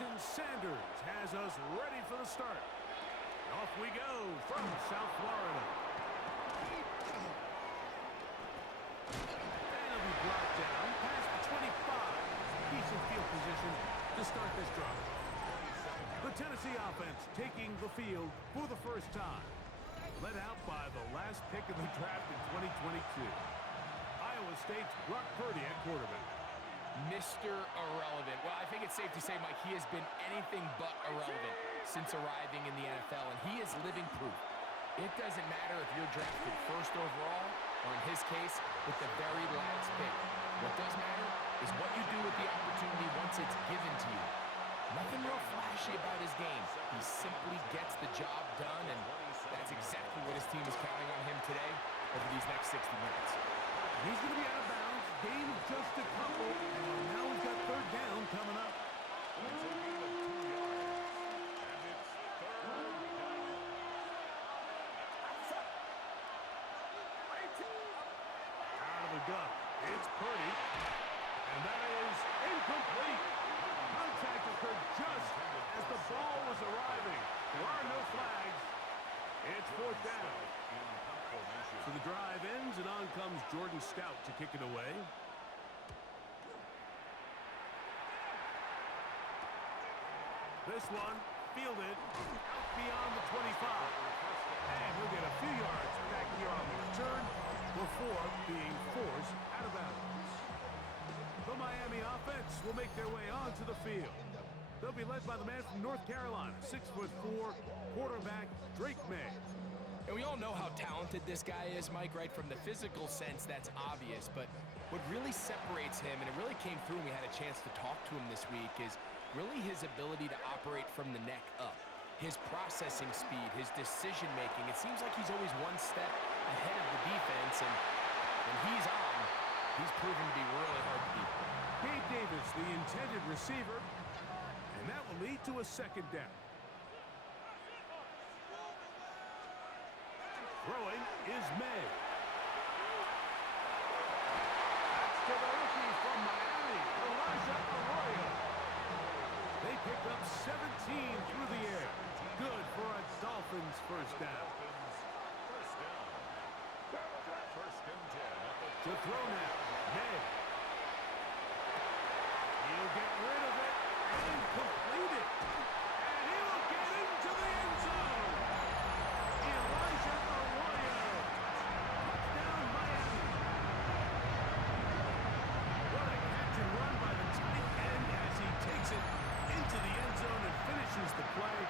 Jason Sanders has us ready for the start. Off we go from South Florida. And he'll be brought down past the 25. Decent field position to start this drive. The Tennessee offense taking the field for the first time. Led out by the last pick in the draft in 2022. Iowa State's Brock Purdy at quarterback. Mr. Irrelevant. Well, I think it's safe to say, Mike, he has been anything but irrelevant since arriving in the NFL, and he is living proof. It doesn't matter if you're drafted first overall, or in his case, with the very last pick. What does matter is what you do with the opportunity once it's given to you. Nothing real flashy about his game. He simply gets the job done, and that's exactly what his team is counting on him today over these next 60 minutes. And he's going to be out of bounds. Gain of just a couple, and now we've got third down coming up. Out of the gun, it's Purdy, and that is incomplete. Contact occurred just as the ball was arriving. There are no flags. It's fourth down. So the drive ends, and on comes Jordan Stout to kick it away. This one fielded out beyond the 25. And he'll get a few yards back here on the return before being forced out of bounds. The Miami offense will make their way onto the field. They'll be led by the man from North Carolina, 6'4", quarterback Drake May. And we all know how talented this guy is, Mike, right? From the physical sense, that's obvious. But what really separates him, and it really came through when we had a chance to talk to him this week, is really his ability to operate from the neck up. His processing speed, his decision-making. It seems like he's always one step ahead of the defense, and when he's on, he's proven to be really hard to beat. Gabe Davis, the intended receiver, and that will lead to a second down. Throwing is May. That's to the rookie from Miami, Elijah Arroyo. They pick up 17 through the air. Good for a Dolphins first down. To throw now, May. He'll get rid of it and complete it. And he'll get into the end zone. Elijah Arroyo. Touchdown, Miami. What a catch and run by the tight end as he takes it into the end zone and finishes the play.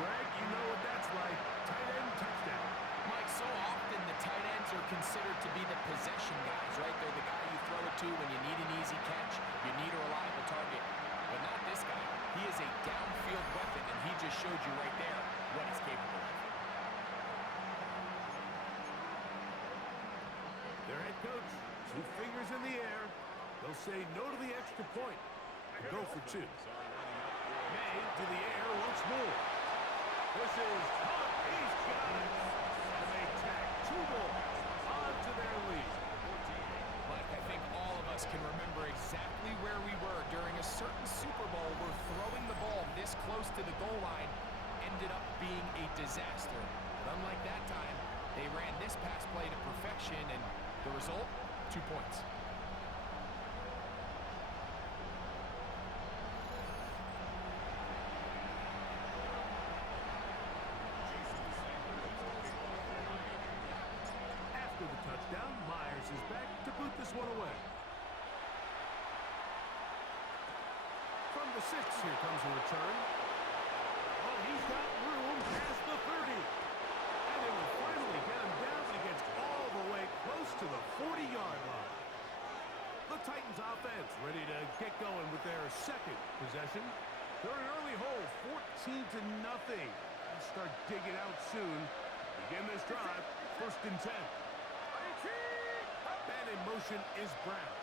Greg, you know what that's like. Tight end touchdown. Mike, so often the tight ends are considered to be the possession guys, right? They're the guy you throw it to when you need an easy catch, you need a reliable target. But not this guy. He is a downfield weapon, and he just showed you right there what he's capable of. Their head coach, 2 fingers in the air. They'll say no to the extra point and go for 2. May to the air once more. This is caught. He's got it. And they tack 2 more onto their lead. Mike, I think all of us can remember exactly where we were during a certain Super Bowl where throwing the ball this close to the goal line ended up being a disaster. But unlike that time, they ran this pass play to perfection, and the result, 2 points. After the touchdown, Myers is back to boot this one away. From the 6, here comes a return. Oh, he's got room past the 30. And they will finally get him down, but he gets all the way close to the 40-yard line. The Titans offense ready to get going with their second possession. They're an early hole, 14-0. They'll start digging out soon. Begin this drive, 1st and 10. Man in motion is Brown.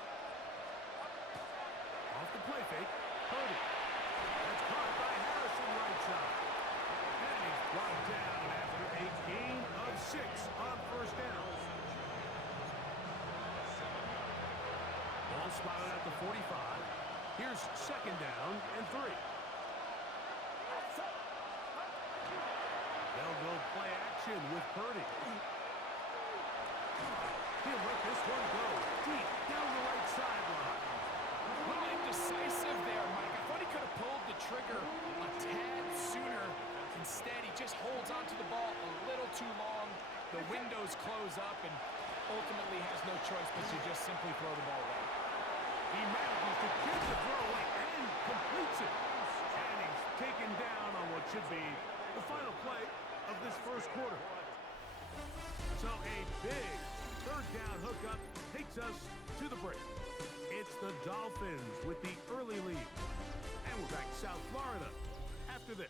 Off the play fake, Purdy. That's caught by Harrison right side. And he's brought down after a gain of 6 on 1st down. Ball spotted at the 45. Here's 2nd down and 3. They'll go play action with Purdy. He'll let this one go deep down the right sideline. A little indecisive there, Mike. I thought he could have pulled the trigger a tad sooner. Instead, he just holds onto the ball a little too long. The windows close up and ultimately has no choice but to just simply throw the ball away. He manages to get the throw away and completes it. And he's taken down on what should be the final play of this first quarter. So a big third down hookup takes us to the break. It's the Dolphins with the early lead. And we're back to South Florida after this.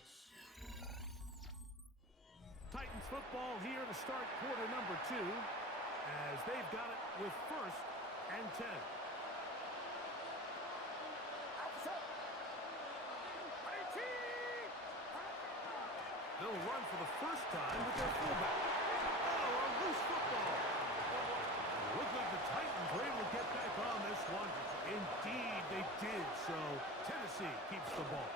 Titans football here to start quarter number 2 as they've got it with 1st and 10. They'll run for the first time with their fullback. Oh, a loose football. Looks like the Titans were able to get back on this one. Indeed, they did so. Tennessee keeps the ball.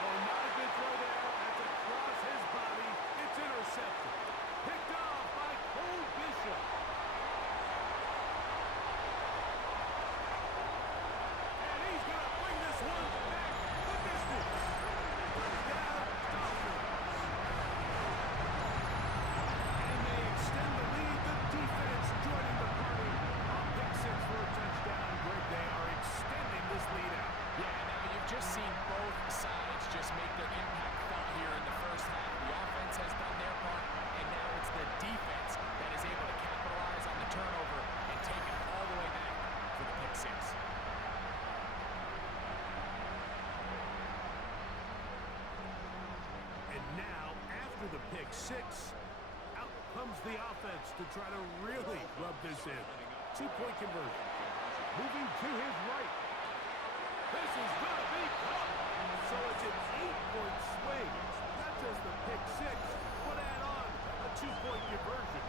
Oh, not a good throw there. That's across his body. It's intercepted. Picked off by Cole Bishop. And he's going to bring this one back the distance. Touchdown, Dolphins. And they extend the lead. The defense joining the party on pick 6 for a touchdown. Greg, they are extending this lead out. Yeah, now you've just seen both sides just make their impact felt here in the first half. The offense has done their part, and now it's the defense that is able to capitalize on the turnover and take it all the way back for the pick 6. And now, after the pick 6, out comes the offense to try to really rub this in. 2-point conversion. Moving to his right. This is going to be caught. So it's an 8-point swing. Not just the pick 6, but add on a 2-point conversion.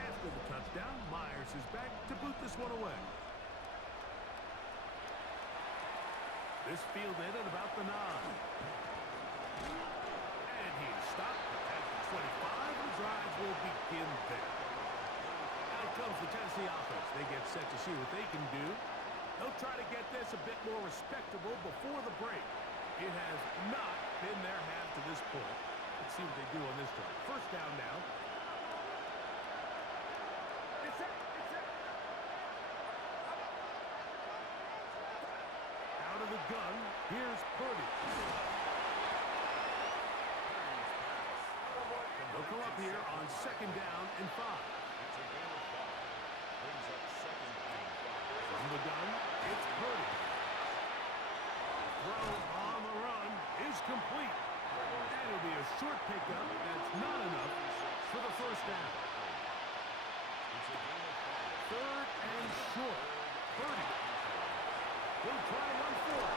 After the touchdown, Myers is back to boot this one away. This fielded at about the 9. And he's stopped at the 25. The drive will begin there. Out comes the Tennessee offense. They get set to see what they can do. They'll try to get this a bit more respectable before the break. It has not been their half to this point. Let's see what they do on this drive. First down now. Out of the gun, here's Purdy. They'll come up here on 2nd down and 5. From the gun, it's Purdy. Throw on the run is complete. And it'll be a short pickup. That's not enough for the first down. 3rd and short. Purdy. He'll try one for it.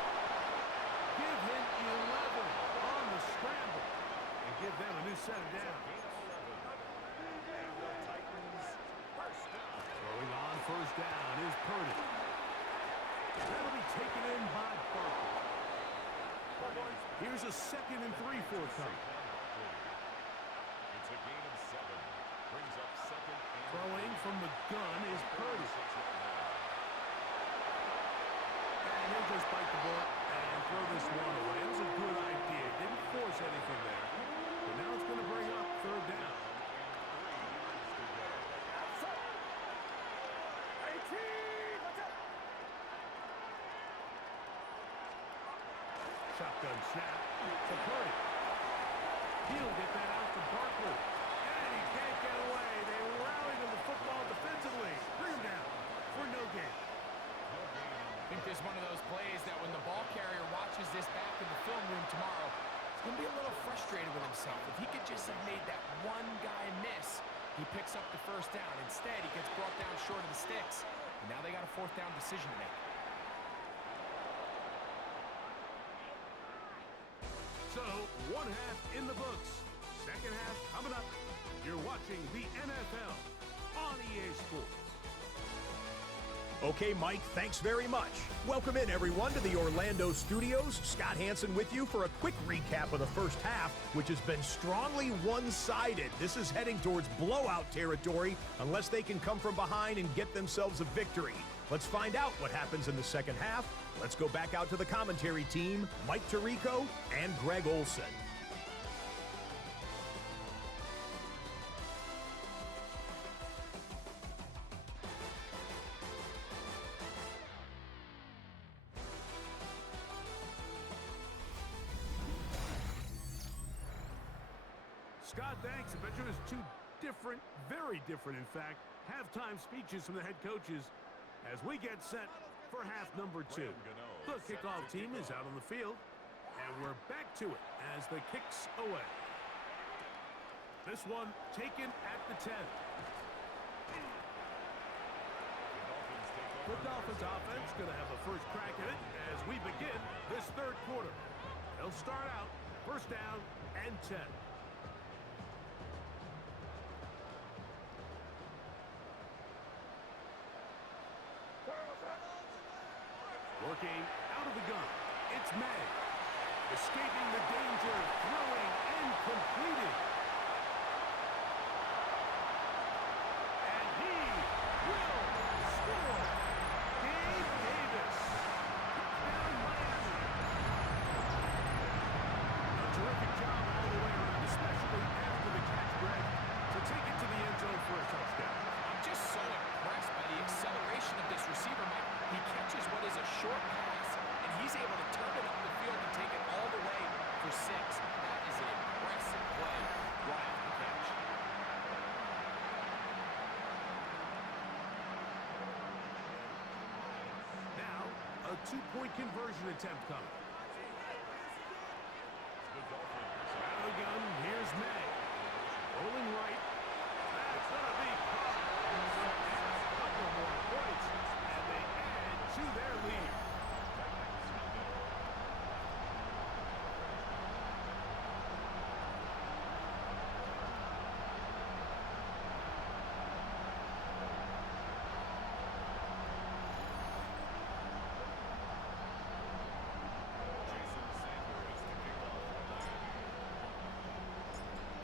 Give him 11 on the scramble. And give them a new set of downs. Throwing on first down is Purdy. That'll be taken in by Barkley. Here's a 2nd and 3 forthcoming. It's a gain of 7. Brings up 2nd and Throwing from the gun is Purdy. And he'll just bite the bullet and throw this one away. It was a good idea. Didn't force anything there. But now it's going to bring up 3rd down. Shotgun snap to Purdy. He'll get that out to Barkley. And he can't get away. They rally to the football defensively. Bring him down for no gain. I think there's one of those plays that when the ball carrier watches this back in the film room tomorrow, he's going to be a little frustrated with himself. If he could just have made that one guy miss, he picks up the first down. Instead, he gets brought down short of the sticks, And now they got a fourth down decision to make. So, one half in the books. Second half coming up. You're watching the NFL on EA Sports. Okay, Mike, thanks very much. Welcome in, everyone, to the Orlando studios. Scott Hansen with you for a quick recap of the first half, which has been strongly one-sided. This is heading towards blowout territory unless they can come from behind and get themselves a victory. Let's find out what happens in the second half. Let's go back out to the commentary team, Mike Tirico and Greg Olson. Scott, thanks. I bet you there's two different, very different, in fact, halftime speeches from the head coaches as we get set for half number 2. The kickoff team is out on the field, and we're back to it as the kicks away. This one taken at the 10. The Dolphins offense going to have the first crack at it as we begin this third quarter. They'll start out first down and 10. Working out of the gun, it's May. Escaping the danger, throwing and completing. And he will score. Gabe Davis. Touchdown Miami. A terrific job all the way around, especially after the catch, Greg, to take it to the end zone for a touchdown. I'm just so impressed by the acceleration of this receiver, Mike. He catches what is a short pass, and he's able to turn it up the field and take it all the way for 6. That is an impressive play right off the catch. Now, a two-point conversion attempt coming. Out of the gun, here's May. Rolling right. That's going to be caught. And a couple more points, and they add to their lead.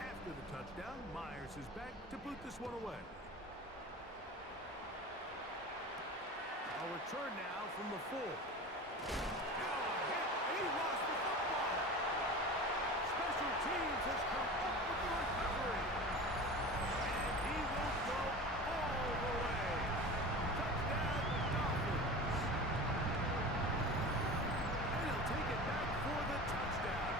After the touchdown, Myers is back to boot this one away. A return now from the 4. Now a hit, and he lost the football. Special teams has come up with the recovery. And he will go all the way. Touchdown, Dolphins. And he'll take it back for the touchdown.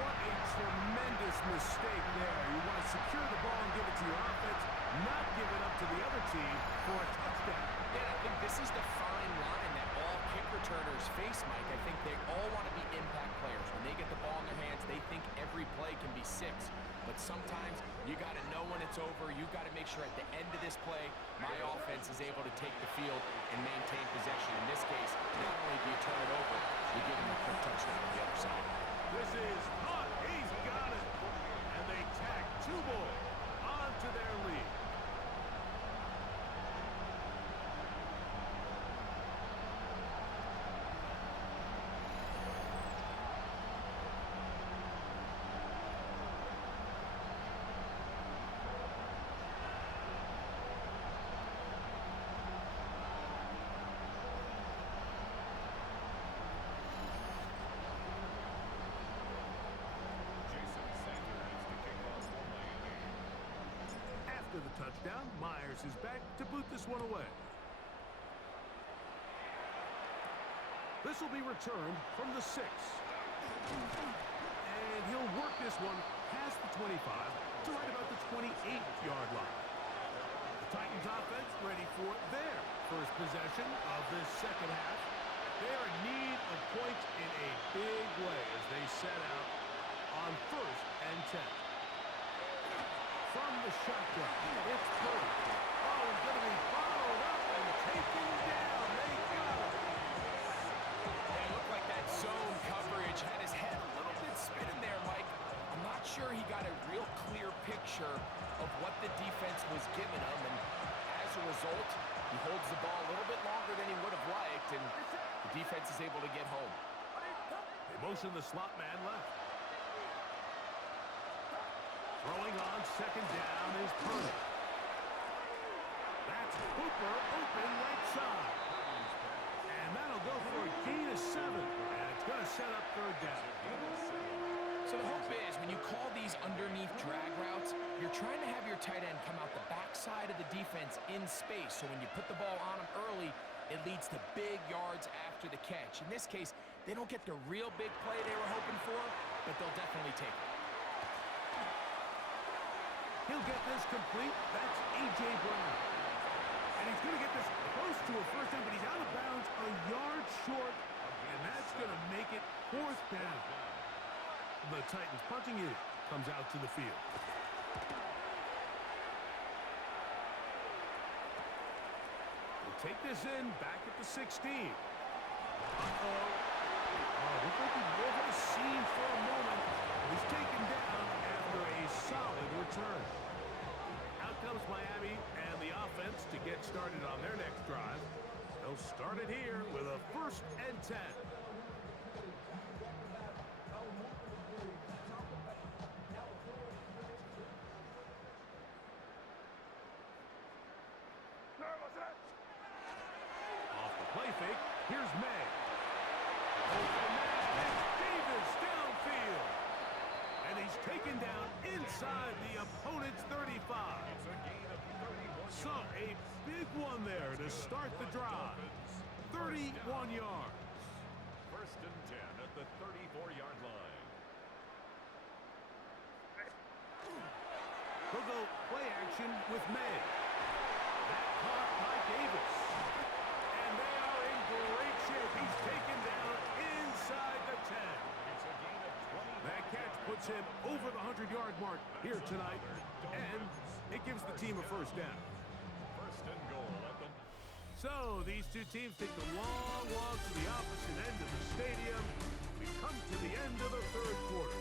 What a tremendous mistake there. You want to secure the ball and give it to your offense, not give it up to the other team for a touchdown. Yeah, I think this is the fine line that all kick returners face, Mike. I think they all want to be impact players. When they get the ball in their hands, they think every play can be 6. But sometimes you got to know when it's over. You got to make sure at the end of this play, my offense is able to take the field and maintain possession. In this case, not only do you turn it over, you give them a quick touchdown on the other side. This is caught. He's got it. And they tack 2 more onto their lead. After the touchdown, Myers is back to boot this one away. This will be returned from the 6. And he'll work this one past the 25 to right about the 28-yard line. The Titans offense ready for their first possession of this second half. They are in need of points in a big way as they set out on first and 10. From the shotgun, it's Purdy. Oh, he's going to be followed up and taken down. They got him. It looked like that zone coverage had his head a little bit spinning there, Mike. I'm not sure he got a real clear picture of what the defense was giving him, and as a result, he holds the ball a little bit longer than he would have liked, and the defense is able to get home. They motion the slot man left. Throwing on second down is Purdy. That's Hooper open right side. And that'll go for a gain of 7. And it's going to set up third down. So the hope is when you call these underneath drag routes, you're trying to have your tight end come out the backside of the defense in space. So when you put the ball on him early, it leads to big yards after the catch. In this case, they don't get the real big play they were hoping for, but they'll definitely take it. He'll get this complete. That's A.J. Brown. And he's going to get this close to a first down, but he's out of bounds a yard short. And that's going to make it fourth down. The Titans punting unit comes out to the field. They'll take this in back at the 16. Uh-oh. Oh, looks like he was on the scene for a moment. He's taken down after a solid return. Out comes Miami and the offense to get started on their next drive. They'll start it here with a 1st and 10. Off the play fake, here's May. Open man, it's Davis downfield. And he's taken down inside the opponent's 35. So a big one there to start the drive. 31 yards. 1st and 10 at the 34-yard line. He'll go play action with May. That caught by Davis. And they are in great shape. He's taken down inside the 10. It's a gain of 20. That catch puts him over the 100-yard mark here tonight. And it gives the team a first down. 1st and goal at the... So these two teams take the long walk to the opposite end of the stadium. We come to the end of the 3rd quarter.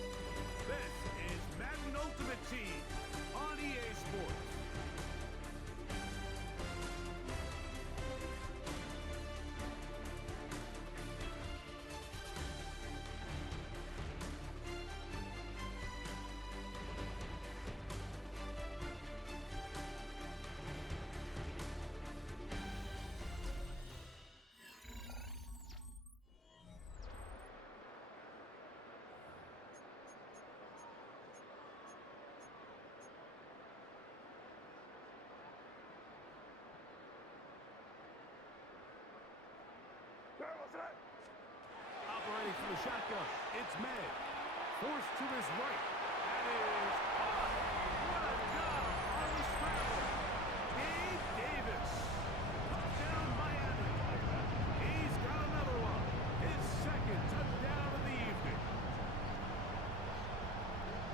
This is Madden Ultimate Team on EA Sports. Operating from the shotgun, it's May. Forced to his right. That is caught. What a job on the scramble. Gabe Davis. Touchdown Miami. He's got another one. His 2nd touchdown of the evening.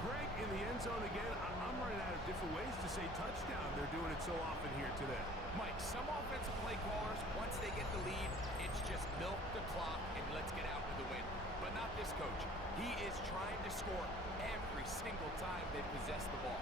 Greg in the end zone again. I'm running out of different ways to say touchdown. They're doing it so often here today. Mike, some offensive play callers, once they get the lead, it's just milk the clock and let's get out with the win. But not this coach. He is trying to score every single time they possess the ball.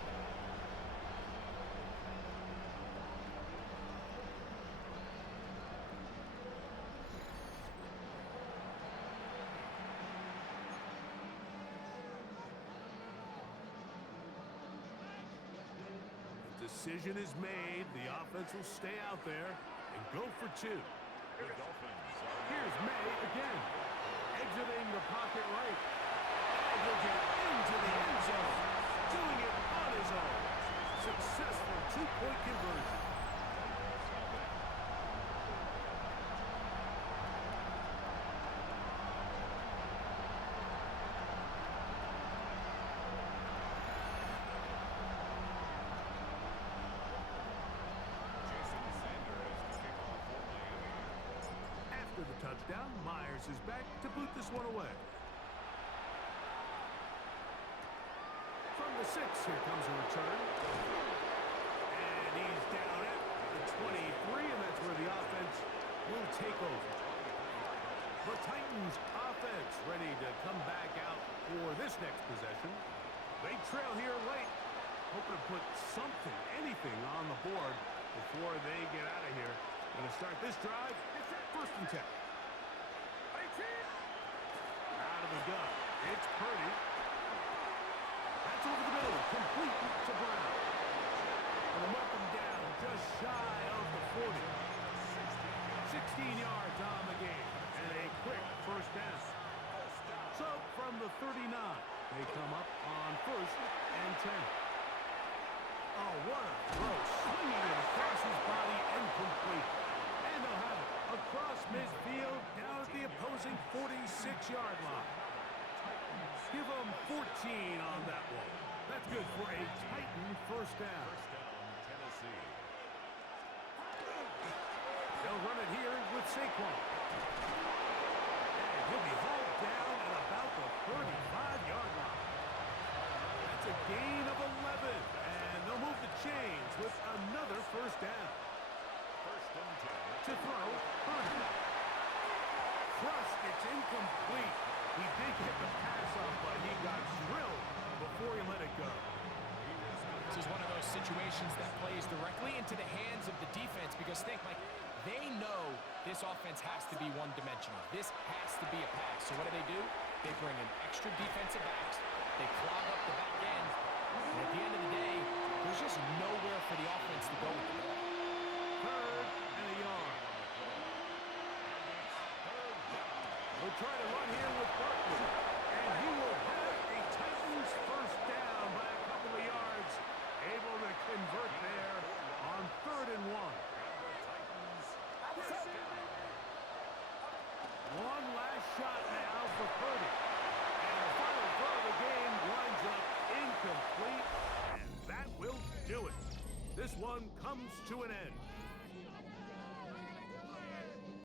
Decision is made. The offense will stay out there and go for 2. The Dolphins are... Here's May again. Exiting the pocket right. And he'll get into the end zone. Doing it on his own. Successful 2-point conversion. After the touchdown, Myers is back to boot this one away. From the 6, here comes a return. And he's down at the 23, and that's where the offense to take over. The Titans offense ready to come back out for this next possession. They trail here late. Hoping to put something, anything on the board before they get out of here. Going to start this drive. It's at 1st and 10. Out of the gun. It's Purdy. That's over the middle. Complete to Brown. And they'll mark him down just shy of the 40. 16 yards on the game. And a quick first down. So from the 39, they come up on 1st and 10. Oh, what a throw. Swinging it across his body and complete. And they'll have it across midfield down at the opposing 46-yard line. Give them 14 on that one. That's good for a Titan first down. Tennessee. They'll run it here with Saquon. And he'll be hauled down at about the 35-yard line. That's a gain of 11. And they'll move the chains with another first down. 1st and 10. To throw, Purdy. Crushed, it's incomplete. He did get the pass up, but he got drilled before he let it go. This is one of those situations that plays directly into the hands of the defense because think, like, they know this offense has to be one-dimensional. This has to be a pass. So what do? They bring in extra defensive backs. They clog up the back end. And at the end of the day, there's just nowhere for the offense to go with the ball. 3rd and a yard. We'll try to run here with Barkley. And he will have a Titans first down by a couple of yards. Able to convert there on 3rd and 1. One last shot now for Purdy. And the final throw of the game winds up incomplete. And that will do it. This one comes to an end.